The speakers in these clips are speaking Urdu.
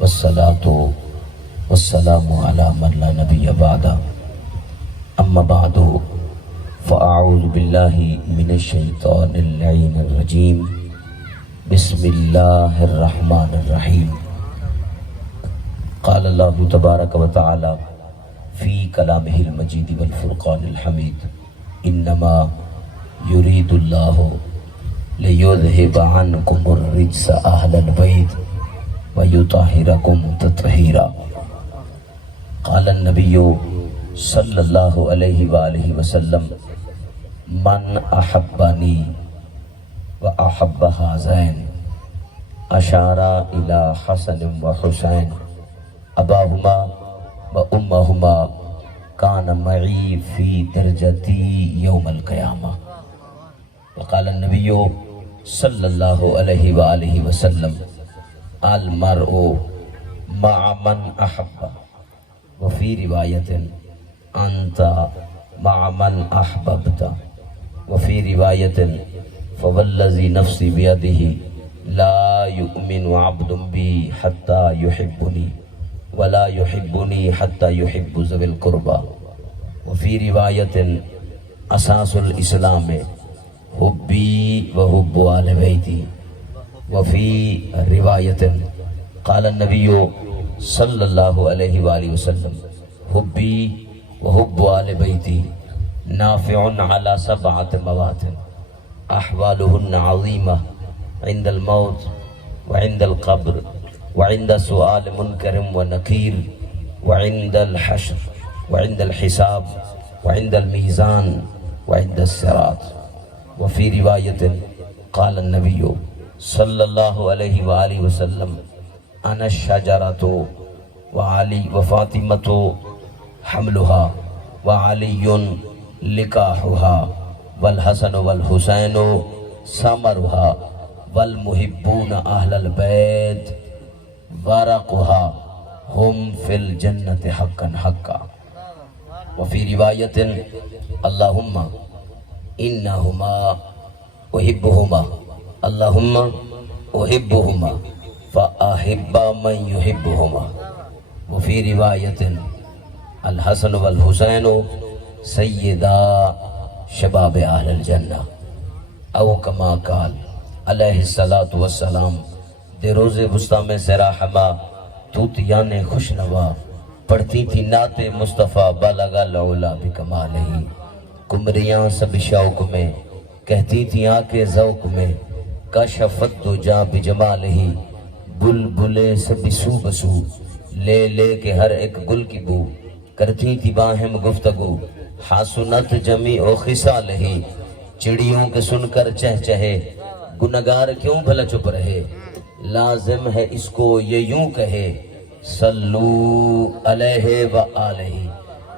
والصلاة والسلام على من لا نبي بعد أما بعد فأعوذ بالله من الشيطان اللعين الرجيم بسم الله الرحمن الرحيم قال الله تبارك وتعالى في كلامه المجيد والفرقان الحميد إنما يريد الله ليذهب عنكم الرجس أهل البيت ويطهركم تطهيرا قال النبي صلى الله عليه وآله وسلم من أحبني وأحب هذين أشار إلى حسن وحسين أباهما وأمهما كان معي في درجتي يوم القيامة وقال النبي صلى الله عليه وآله وسلم المرء مع من أحب وفي رواية أنت مع من أحببت وفي رواية فوالذي نفسي بيده لا يؤمن عبد بي حتى يحبني ولا يحبني حتى يحب ذوي القربى وفي رواية أساس الإسلام حبي وحب آل بيتي وفي رواية قال النبي صلى الله عليه وآله وسلم حبي وحب آل بيتي نافع على 7 موات أحوالهن عظيمة عند الموت وعند القبر وعند سؤال منكر ونكير وعند الحشر وعند الحساب وعند الميزان وعند الصراط وفي رواية قال النبي صلى الله عليه وآله وسلم أنا الشجرة وعلي وفاطمة حملها وعلي لكاحها والحسن والحسين ثمرها والمحبون أهل البيت ورقها هم في الجنة حقا حقا وفي رواية اللهم إنهما أحبهما اللهم أحبهما فأحب من يحبهما وفي رواية الحسن والحسين سيدا شباب أهل الجنة او كما قال علیہ الصلاۃ والسلام دے روز وسطیٰ میں سراحما توتیان خوش نوا پڑھتی تھی نعت مصطفیٰ بالغ العلا بکمالہ کمریاں سب شوق میں کہتی تھی آنکھیں ذوق میں کشفت دجا بجمالہ بلبلے سب سو بسو لے لے کے ہر ایک گل کی بو کرتی تھی باہم گفتگو حاسنت جمیع خصالہ چڑیوں کے سن کر چہچہے گناہگار کیوں بھلا چپ رہے لازم ہے اس کو یہ یوں کہے صلو علیہ وآلہ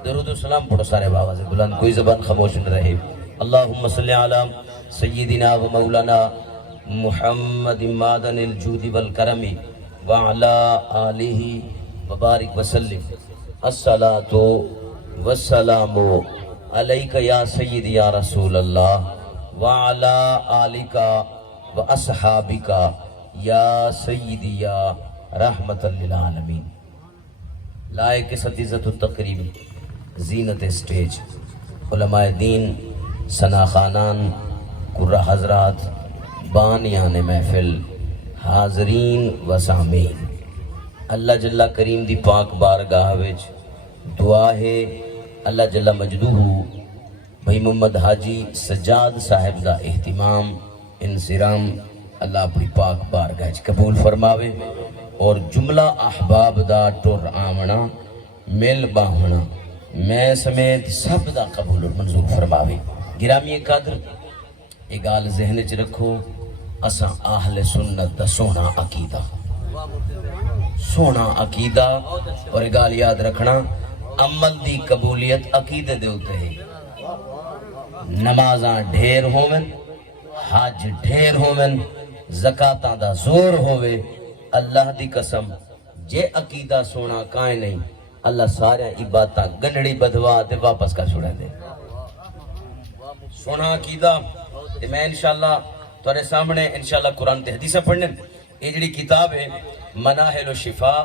درود و سلام پڑھو سارے بابا سے بلند کوئی زبان خاموش نہ رہے اللہم صلی علی سیدنا و مولانا محمد مادن الجود والکرم وعلا آلہ وبارک وسلم الصلاة والسلام علیکہ یا سید یا رسول اللہ وعلا آلکہ واصحابکہ یا سید یا رحمت للعالمین لائق ستیزت التقریب زینت اسٹیج علماء دین ثنا خانان قرہ حضرات بانیان محفل حاضرین و سامعین اللہ جل کریم دی پاک بارگاہ وچ دعا ہے اللہ جل مجدوہ بھائی محمد حاجی سجاد صاحب دا اہتمام انصرام اللہ اپنی پاک بارگاہ قبول فرماوے اور جملہ احباب دا ٹر آمنا مل باہنا میں سمیت سب دا قبول اور منظور فرماوے گرامی قدر ایک گال ذہن چ رکھو اساں اہل سنت دا سونا عقیدہ اور ایک گال یاد رکھنا عمل دی قبولیت عقیدے دے ہوتے ہیں نمازاں ڈھیر ہومن حج ڈھیر ہومن زکاتاں دا زور ہوئے اللہ دی قسم جے عقیدہ سونا کائیں نہیں اللہ سارے عبادتاں گنڑی بدوا دے واپس کر چھوڑے دے سونا عقیدہ میں انشاءاللہ تمہارے سامنے انشاءاللہ قرآن تے حدیثہ پڑھنے یہ جڑی کتاب ہے مناہل الشفا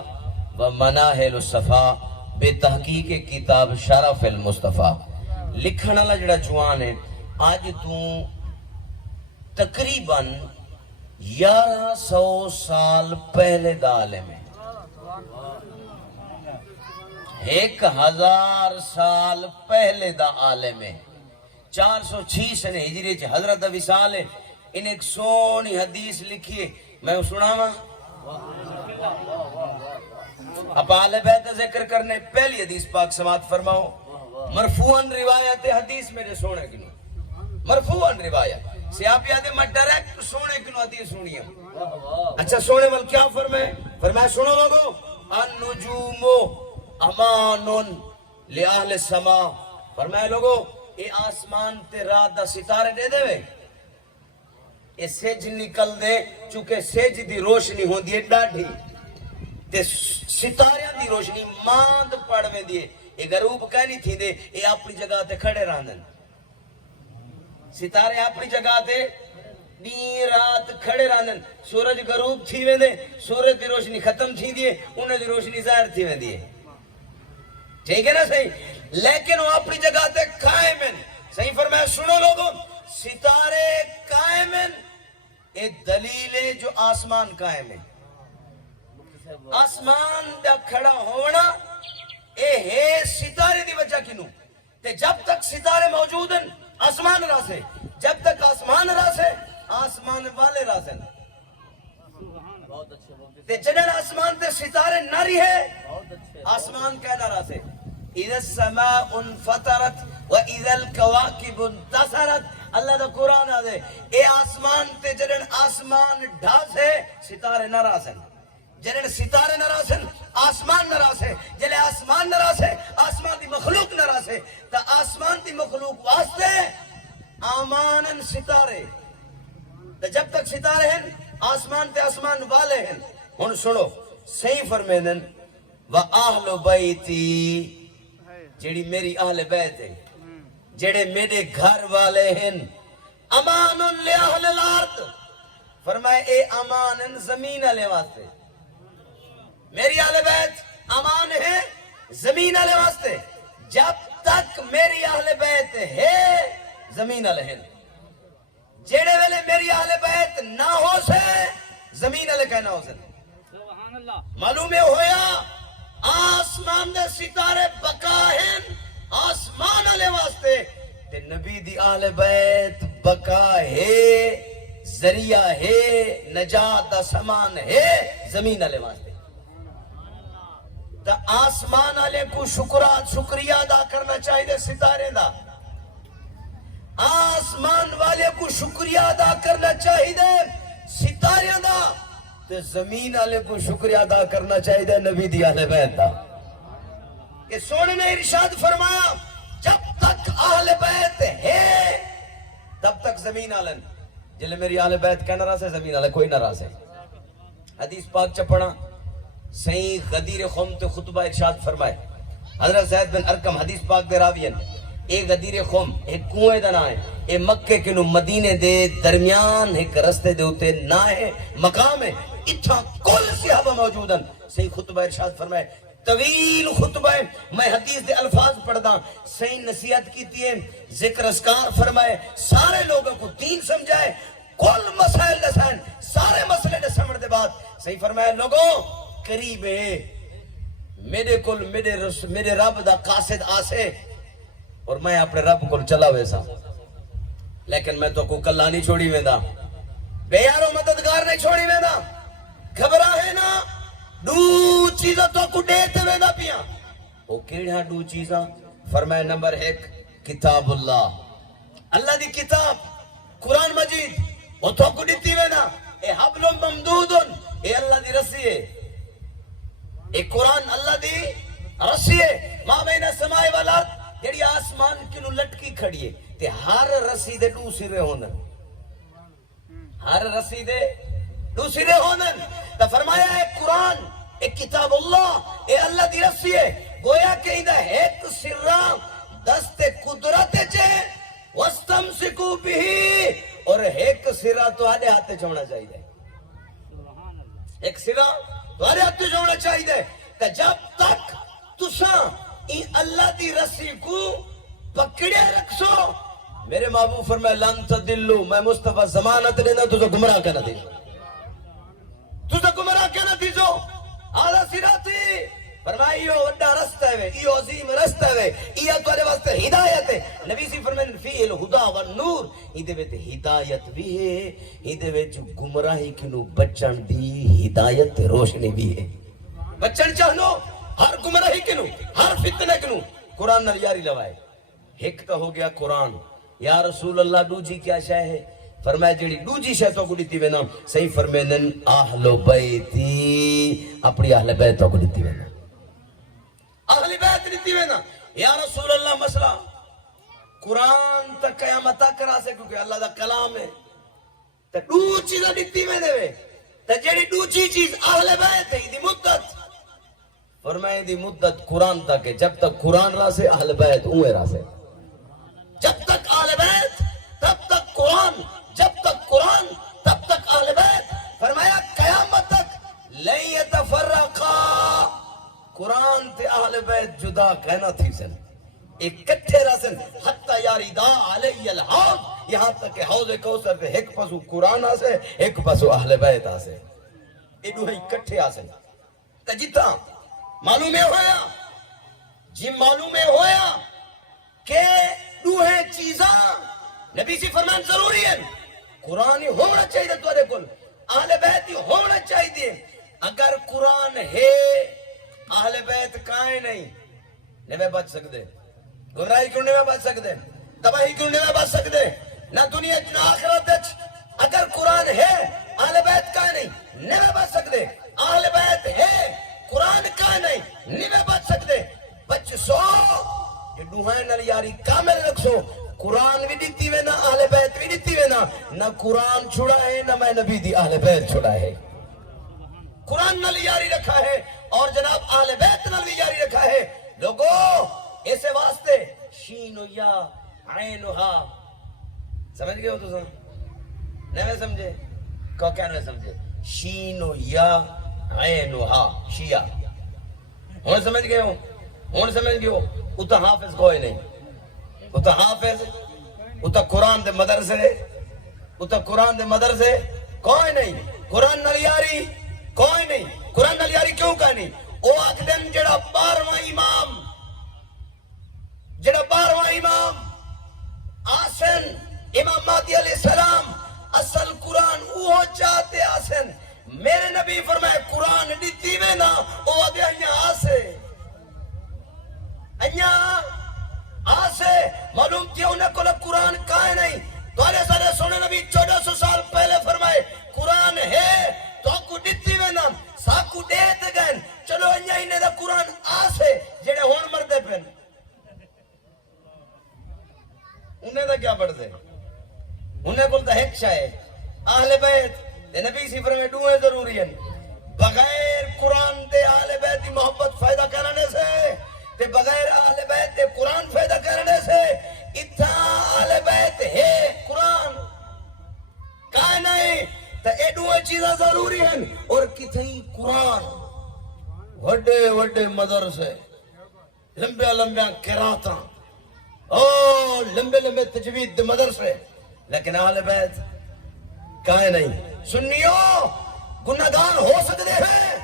و مناہل الصفا بے تحقیق کتاب شرف المصطفیٰ لکھن والا جڑا جوان ہے آج تو تقریباً 1100 سال پہلے دا عالم ہے 1000 سال پہلے دا عالم ہے 406 سنے ہجری حضرت وصال ہے ان ایک سونی حدیث لکھی ہے میں سنا ہوں اب آل بیت ذکر کرنے پہلی حدیث پاک سماعت فرماؤ مرفوعاً روایت حدیث میرے سونے کنو مرفوعاً روایت سیابی آدھے میں ڈائریکٹ سونے کنو حدیث سنی ہوں اچھا سونے وال کیا فرمائے سنو لوگو النجوم امان لأہل السماء فرمائے لوگو اے آسمان تے رات دا ستارے دے دے وے اے سیج نکل دے چونکہ سیج دی روشنی ہوں دی ڈاڑھی تے ستاریاں دی روشنی ماند پڑھویں دیئے اے غروب کہنی تھی دے اے اپنی جگہ تے کھڑے راندن ستارے اپنی جگہ تے دین رات کھڑے راندن سورج غروب تھی ویں دے سورج دی روشنی ختم تھی دیئے انہیں دی روشنی ظاہر تھی ویں دیئے ٹھیک ہے نا صحیح لیکن وہ اپنی جگہ تے قائم ہیں صحیح فرمایا سنو لوگوں ستارے قائم ہیں اے دلیل ہے جو آسمان قائم ہے آسمان دا کھڑا ہونا اے ہے ستارے دی وجہ کنو تے جب تک ستارے موجود ہیں آسمان راسے جب تک آسمان راسے آسمان والے راسے تے جنن آسمان تے ستارے نہ رہے آسمان کہنا راسے اذا السماء انفطرت واذا الكواكب انتصرت اللہ دا قرآن آدھے اے آسمان تے جنن آسمان ڈھاسے ستارے نہ راسے جنن ستارے نہ راسے آسمان نہ راسے جلے آسمان نہ راسے آسمان دی مخلوق نہ راسے تا آسمان دی مخلوق واسطے آمانن ستارے تا جب تک ستارے ہیں آسمان تے آسمان والے ہیں ہن سنو صحیح فرمینن وَأَهْلُ بَيْتِي جڑی میری اہل بیت ہے جڑے میرے گھر والے ہیں امان لِأَهْلِ الْأَرْضِ فرمائے اے امان زمین والے واسطے میری اہل بیت امان ہے زمین والے واسطے جب تک میری اہل بیت ہے زمین والے ہیں جڑے ویلے میری اہل بیت نہ ہو سے زمین والے کہنا ہو سے معلوم ہے ہویا آسمان دے ستارے بقا ہیں آسمان والے واسطے تے نبی دی اہل بیت بقا ہے ذریعہ ہے نجات دا سامان ہے زمین والے واسطے تا آسمان والے کو شکریہ ادا کرنا چاہیے ستارے دا آسمان والے کو شکریہ ادا کرنا چاہیے ستارے دا تے زمین والے کو شکریہ ادا کرنا چاہیے نبی دی اہل بیت دا کہ سونے نے ارشاد فرمایا جب تک اہل بیت ہے تب تک زمین والن جلے میری اہل بیت کہنا رہا سے زمین والے کوئی نہ رہا سے حدیث پاک چپڑا صحیح غدیر خم تے خطبہ ارشاد فرمائے حضرت زید بن ارکم حدیث پاک دے راوین ایک غدیر خم ایک کنویں دا نہ ہے اے مکے کنو مدینے دے درمیان ایک رستے دے ہوتے نہ ہے مقام ہے اتھا کل صحابہ موجود ہیں صحیح خطبہ ارشاد فرمائے طویل خطبہ ہے میں حدیث دے الفاظ پڑھدا صحیح نصیحت کیتی ہے ذکر اذکار فرمائے سارے لوگوں کو دین سمجھائے کل مسائل دسائن سارے مسئلے دے سمجھ دے بعد صحیح فرمائے لوگوں قریب ہے میرے کل میرے رب دا قاصد آسے اور میں اپنے رب کو چلا ویسا لیکن میں تو کو کلا نہیں چھوڑی ویندہ بے یارو مددگار نہیں چھوڑی ویندہ گھبرا ہے نا دو چیزاں تو کو دیتے ویندہ پیاں وہ کیڑا دو چیزاں فرمائے نمبر 1 کتاب اللہ اللہ دی کتاب قرآن مجید وہ تو کو دیتی ویندہ اے حبل ممدودن اے اللہ دی رسی ہے اے قرآن اللہ دی رسی ہے ماں بین سمائے والا جڑی آسمان کنو لٹکی کھڑی ہے تے ہر رسی دے دو سرے ہوندن ہر رسی دے دو سرے ہوندن تا فرمایا ہے قرآن ایک کتاب اللہ اے اللہ دی رسی ہے گویا کہ ایدہ ایک سرہ دست قدرت چے وستمسکو بھی اور ایک سرہ تو آدھے ہاتھے چھوڑنا چاہیے ایک سرہ تھوڑے ہاتھ جو ہونا چاہیے کہ جب تک تساں این اللہ دی رسی کو پکڑے رکھسو میرے محبوب فرمائے لن تدلو میں مصطفیٰ ضمانت لینا تجھے گمراہ کہنا دیجو تجھے گمراہ کہنا دیجو آدھا سراتی فرمائے یہ وڈا رستہ ہے یہ عظیم رستہ ہے یہ تمہارے واسطے ہدایت ہے نبی سی فرمائے فی الہدا والنور ہدے وچ ہدایت بھی ہے ہدے وچ گمراہی کنو بچن دی ہدایت روشنی بھی ہے بچن چاہنو ہر گمراہی کنو ہر فتنے کنو قرآن نال یاری لوائے ایک تو ہو گیا قرآن یا رسول اللہ دوجی کیا شے ہے فرمایا جڑی دوجی شے تو کو دتی وینا صحیح فرمائن اہل بیتی اپنی اہل بیت کو دتی وینا اہل بیت دتی وینا یا رسول اللہ مسئلہ قرآن تک قیامت کرا سے کیونکہ اللہ دا کلام ہے تے دو چیزاں دتی وینے وے تے جڑی دوجی چیز اہل بیت ہے دی مدت فرمائے دی مدت قرآن تک ہے جب تک قرآن را سے اہل بیت اوے را سے جب تک اہل بیت تب تک قرآن جب تک قرآن تب تک اہل بیت فرمایا قیامت تک لن یتفرقا قرآن تے اہل بیت جدا کہنا تھی سن اکٹھے رسن حتی یاریدا علی الحوض یہاں تک کہ حوض کوثر تے ایک پسو قرآن آسے ایک پسو اہل بیت آسے ایڈو ہے اکٹھے آسن تے جتا معلوم ہے ہویا جی معلوم ہے ہویا کہ دوہے چیزاں نبی سی فرمان ضروری ہے قرآن ہی ہونا چاہیے تو کل اہل بیت ہی ہونا چاہیے اگر قرآن ہے اہل بیت کائیں نہیں نوے بچ سکتے گمراہی کیوں نوے بچ سکتے تباہی کیوں نوے بچ سکتے نہ دنیا نہ آخرت اگر قرآن ہے اہل بیت کائیں نہیں نوے بچ سکتے اہل بیت ہے قرآن کائیں نہیں نوے بچ سکتے بچ سو یہ دوہائیں نال یاری کامل رکھسو قرآن بھی دیتی وے نا اہل بیت بھی دیتی وے نا نہ قرآن چھڑا ہے نہ میں نبی دی اہل بیت چھڑا ہے قرآن نال یاری رکھا ہے اور جناب اہل بیت نال بھی یاری رکھا ہے لوگو ایسے واسطے شین و یا عین و ہا سمجھ گئے ہو تو نہیں سمجھے کیا نہیں سمجھے شین و یا عین و ہا شیعہ ہون سمجھ گئے ہو ہون سمجھ گئے ہو اتا حافظ کوئی نہیں اتا حافظ اتا قرآن دے مدرسے اتا قرآن دے مدرسے کوئی نہیں قرآن نلیاری کوئی نہیں قرآن نلیاری کیوں کہ نہیں او اکدن جڑا 12واں امام آسن امام مہدی علیہ السلام اصل قرآن اوہ چاہتے آسن میرے نبی فرمائے قرآن دیتی میں نا او آدھے انہاں آسے انہاں آسے معلوم کیا انہیں کو قرآن کائے نہیں تو آلے سارے سونے نبی 1400 سال پہلے فرمائے قرآن ہے تو کو دیتی میں نا ساکو دیتے گئے چلو انہاں انہیں دا قرآن آسے جڑے ہون مردے پہن انہیں دا کیا پڑھ دے انہیں بولتا ایک شاہ اہل بیت نبی سی فرمائے دوئے ضروری ہیں بغیر قرآن دے اہل بیت دی محبت فائدہ کرنے سے تے بغیر اہل بیت تے قرآن فائدہ کرنے سے اتھا اہل بیت ہے قرآن کائے نہیں تے اے دوئے چیزیں ضروری ہیں اور کتھیں قرآن وڈے وڈے مدرسے لمبے لمبے قراتاں او لمبے لمبے تجوید مدرسے لیکن اہل بیت کائے نہیں سنیوں گناہگار ہو سکتے ہیں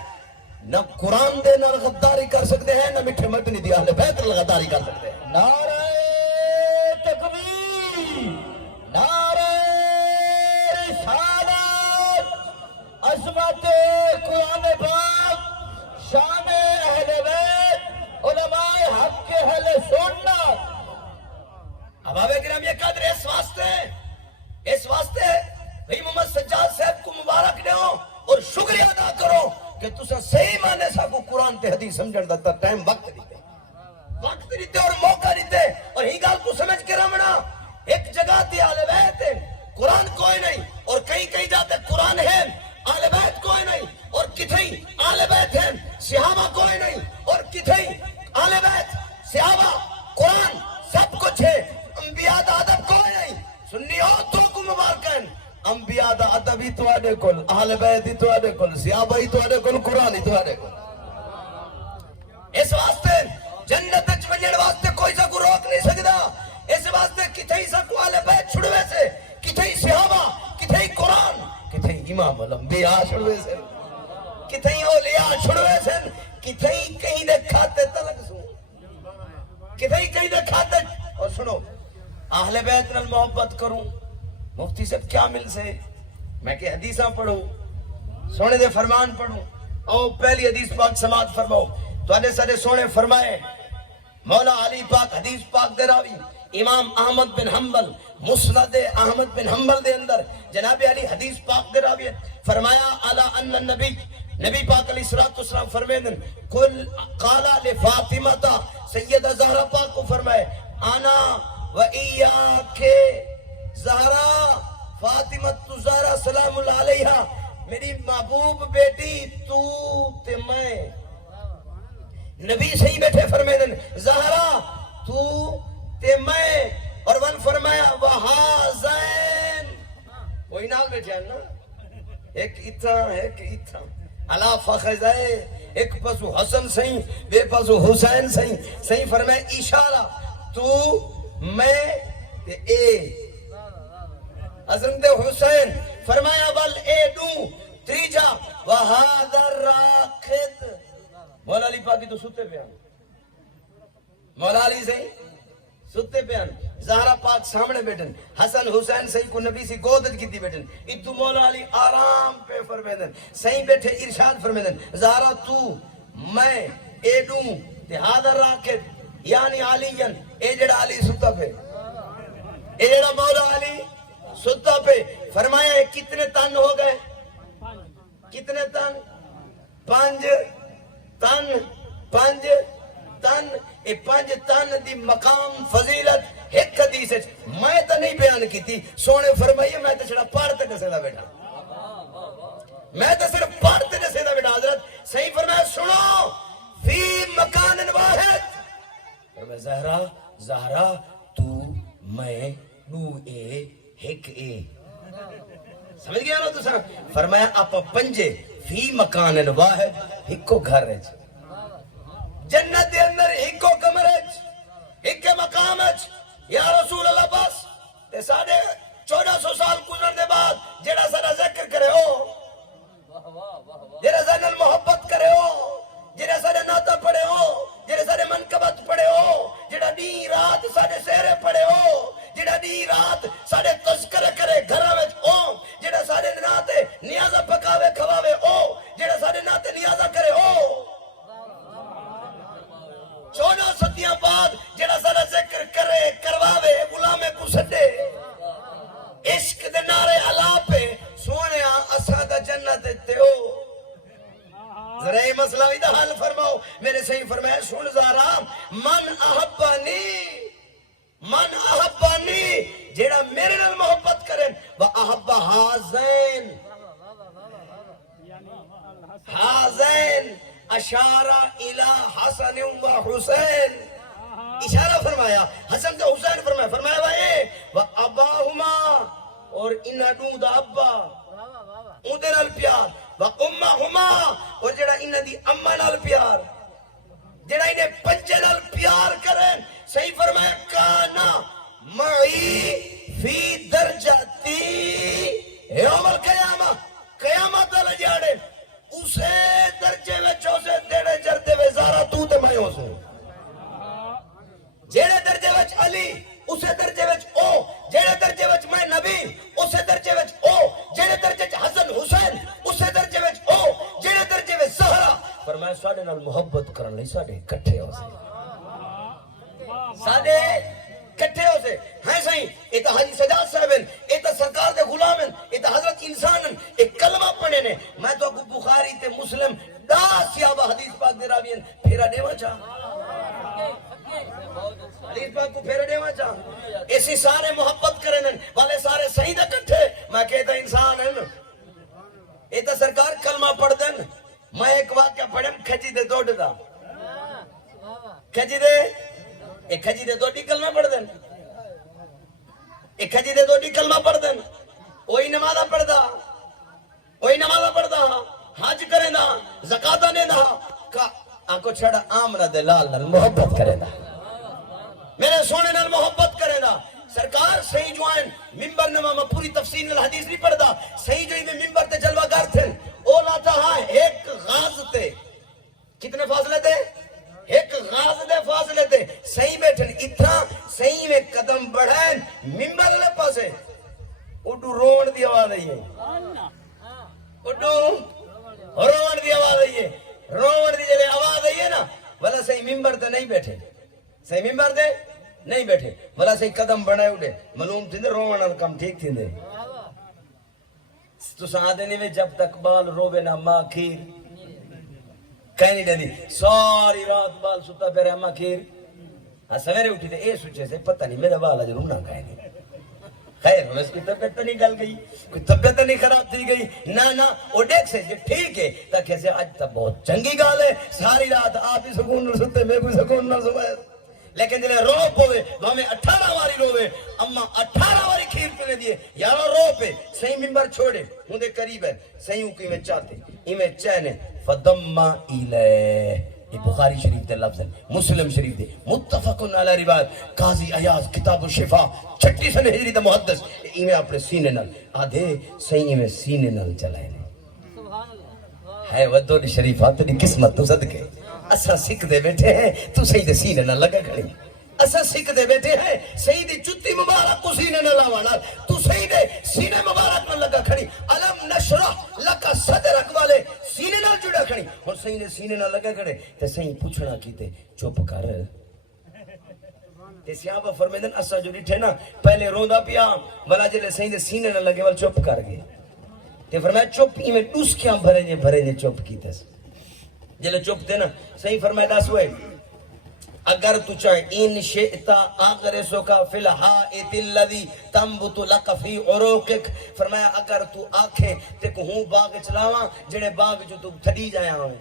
نہ قرآن دے نہ غداری کر سکتے ہیں نہ میٹھے مدنی دی اہل بیت غداری کر سکتے ہیں نعرہ تکبیر نعرہ رسالت عظمت قرآن پاک شان اہل بیت علماء حق کے اہل سنت اب کرام یہ قدر اس واسطے بھئی محمد سجاد صاحب کو مبارک دو اور شکریہ ادا کرو کہ تسا صحیح معنی سا کو قرآن تے حدیث سمجھن دا ٹائم وقت دیتے اور موقع دیتے اور ہی گال کو سمجھ کے رمنا ایک جگہ تے اہل بیت ہے قرآن کوئی نہیں اور کہیں جاتے قرآن ہے اہل بیت کوئی نہیں اور کتھیں اہل بیت ہیں صحابہ کوئی نہیں اور کتھیں اہل بیت صحابہ قرآن سب کچھ ہے انبیاء دا ادب کوئی نہیں سنی ہو تو کو مبارکن انبیاء انبیاء دا ادب ہی تواڈے کول، اہل بیت ہی تواڈے کول، صحابہ ہی تواڈے کول، قرآن ہی تواڈے کول۔ اس واسطے جنت وچ ونجن واسطے کوئی سا کو روک نہیں سکدا۔ اس واسطے کتھے ہی سا کو اہل بیت چھڑوے سے، کتھے ہی صحابہ، کتھے ہی قرآن، کتھے ہی امام الانبیاء چھڑوے سے، کتھے ہی اولیاء چھڑوے سے، کتھے ہی کہیں دے کھاتے تلک سو، کتھے ہی کہیں دے کھاتے۔ اور سنو، اہل بیت نال محبت کروں، مفتی صاحب کیا مل سے؟ میں کہ حدیثاں پڑھوں، سونے دے فرمان پڑھوں۔ او پہلی حدیث پاک سماعت فرماؤ۔ تو آنے سارے سونے فرمائے مولا علی پاک حدیث پاک دے راوی امام احمد بن حنبل مسند احمد بن حنبل دے اندر جناب علی حدیث پاک دے راوی فرمایا الا ان النبی نبی پاک علیہ الصلوۃ والسلام فرمائیں کل قال لفاطمہ سیدہ زہرا پاک کو فرمائے انا و ایاک زہرا فاطمہ زہرا سلام اللہ علیہا میری محبوب بیٹی تو تے میں نبی صحیح بیٹھے فرمیدن زہرا تو تے میں اور ون فرمایا وہازین وہی نال بیٹھے ہیں نا ایک اتھا ایک اتھا علا فخذائے ایک پسو حسن صحیح بے پسو حسین صحیح صحیح فرمایا اشارہ تو میں تے اے حسن تے حسین فرمایا ول اے دوں تریجا وہادر راکھد مولا علی پاکی تو ستے پہ آن مولا علی سے ستے پہ آن زہرا پاک سامنے بیٹھن حسن حسین صحیح کو نبی سی گودت کی تھی بیٹھن اتو مولا علی آرام پہ فرمیدن صحیح بیٹھے ارشاد فرمیدن زہرا تو میں اے دوں تے حاضر راکد یعنی علیین اے جڑا علی ستا پہ اے جڑا مولا علی ستا پہ فرمایا کتنے تن ہو گئے کتنے تن پانچ تن پانچ تن اے پانچ تن دی مقام فضیلت ایک حدیث ہے میں تو نہیں بیان کی تھی سونے فرمائیے میں تو چھڑا پڑھتے نہ سیدھا بیٹھا میں تو صرف پڑھتے نہ سیدھا بیٹھا حضرت صحیح فرمایا سنو فی مکان واحد فرمایا زہرا زہرا تو میں نو اے ایک اے سمجھ گیا نا تو سر فرمایا آپ پنجے فی مکان واحد ہکو گھر ہے جنت دے اندر ہکو کمر ہے ہکے مقام ہے یا رسول اللہ بس تے ساڑھے 1400 سال گزر دے بعد جڑا سارا ذکر کرے ہو جڑا سارے محبت کرے ہو جڑا سارے ناتا پڑھے ہو جڑا سارے منقبت پڑھے ہو جڑا نی رات سارے سہرے پڑھے ہو جڑا نی رات سارے تذکر کرے گھرہ میں ہو جڑا سارے ناتے نیازہ پکاوے کھواوے ہو جڑا سارے ناتے نیازہ کرے ہو 14 صدیاں بعد جڑا سارا ذکر کرے کرواوے غلامے کو سڈے عشق دے نعرے علا پہ سونیا اساں دا جنت تے ہو ذرا یہ مسئلہ بھی دا حل فرماؤ میرے صحیح فرمایا سن زارا من احبانی جیڑا میرے نال محبت کریں وہ احب حازین حازین اشارہ الہ حسن و حسین اشارہ فرمایا حسن سے حسین فرمایا فرمایا بھائی وہ اباہما اور انہ دوں دا ابا اندے نال پیار وہ امہما اور جڑا انہ دی امہ نال پیار جڑا انہیں پنجے نال پیار کریں صحیح فرمایا کانا معی فی درجاتی یوم القیامہ قیامت اللہ جاڑے اسے درجے وچ اسے دیڑے جردے وے زارا تو تے میں اسے جیڑے درجے وچ علی اسے درجے وچ او جیڑے درجے وچ میں نبی اسے درجے وچ او جیڑے درجے وچ حسن حسین اسے درجے وچ او جیڑے درجے وچ زہرا فرمایا ساڈے نال محبت کرن لئی ساڈے اکٹھے ہو ساڈے کٹھے ہو سے ہیں صحیح یہ تو حاجی سجاد صاحب ہیں یہ تو سرکار دے غلام ہیں یہ تو حضرت انسان ہیں ایک کلمہ پڑھے نے میں تو ابو بخاری تے مسلم دا سیابہ حدیث پاک دے راوی ہیں پھیرا دیوا چاہ حدیث پاک کو پھیرا دیوا چاہ ایسی سارے محبت کریں والے سارے صحیح دے کٹھے میں کہتا انسان ہیں یہ تو سرکار کلمہ پڑھ دیں میں ایک واقعہ پڑھیں کھجی دے دوڑ دا کھجی دے ایک کھجی دے دو ڈی کلمہ پڑھ دیں ایک کھجی دے دو ڈی کلمہ پڑھ دیں وہی نمازہ پڑھدا، وہی نمازہ پڑھدا، حج کرے نا، زکاتہ دے نا، آنکو چھڑا آمنہ دے لال نال محبت کرے نا، میرے سونے نال محبت کرے نا۔ سرکار صحیح جو آئین ممبر نما میں پوری تفصیل نال حدیث نہیں پڑھدا، صحیح جو میں ممبر تے جلوہ گار تھے، اولا تا ہاں ایک غاز تے کتنے فاصلے تھے؟ ایک غاز دے فاصلے تھے، صحیح بیٹھن اتھا صحیح میں قدم بڑھائیں ممبر لے پاسے اڈو روڑ دی آواز آئی ہے، اڈو روڑ دی آواز آئی ہے، روڑ دی جلے آواز آئی ہے نا، والا صحیح ممبر تے نہیں بیٹھے، صحیح ممبر تے نہیں بیٹھے، والا صحیح قدم بڑھائے اڈے، معلوم تھی دے روڑ نال کم ٹھیک تھی دے۔ تو ساتھ نہیں میں جب تک بال روبے نہ ماں کھیر کہیں نہیں ڈیندی، ساری رات بال ستا پہ رہا ماں کھیر، سویرے اٹھی تھے اے سوچے سے پتہ نہیں میرا بال آج رونا کہیں نہیں، خیر اس کی طبیعت نہیں گل گئی، کوئی طبیعت نہیں خراب تھی گئی، نا وہ دیکھ سے جی ٹھیک ہے تاکہ سے آج تک بہت چنگی گال ہے، ساری رات آپ ہی سکون نہ ستے میں کوئی سکون نہ سوائے، لیکن جنہیں روپ ہوئے وہ ہمیں 18 واری روئے، اما 18 واری کھیر پنے دیئے، یارو روپے صحیح ممبر چھوڑے ہوں دے قریب ہے، صحیح ہوں کی میں چاہتے میں چہنے فدمہ ایلے، یہ بخاری شریف دے لفظ ہے، مسلم شریف دے متفقن علی روایت، قاضی ایاز کتاب الشفا 36 ہجری دا محدث، میں اپنے سینے نل آدھے صحیح میں سینے نل چلائے ہے ودو دی شریفات دی قسمت تو صدقے، اسا سکھ دے بیٹھے ہیں تو صحیح دے سینے نہ لگا کھڑی، اسا سکھ دے بیٹھے ہیں صحیح دی چتی مبارک کو سینے نہ لاوانا، تو صحیح دے سینے مبارک نہ لگا کھڑی، علم نشرح لکا صدرک والے سینے نہ جڑا کھڑی، اور صحیح دے سینے نہ لگا کھڑے تے صحیح پوچھنا کیتے چپ کر تے صحابہ فرمیدن اسا جو ڈٹھے نا پہلے روندا پیا بلا جلے صحیح دے سینے نہ لگے وال چپ کر گئے تے فرمایا چپ ہی میں ڈوس کیاں بھرے چپ کیتے جلے چپ تھے نا صحیح فرمایا دس ہوئے اگر تو چاہے ان شئتا آغرسو کا فی الحائط اللذی تنبت لک فی عروقک، فرمایا اگر تو آنکھیں تے کو ہوں باغ چلاواں جڑے باغ جو تو تھڑی جایا ہوئے،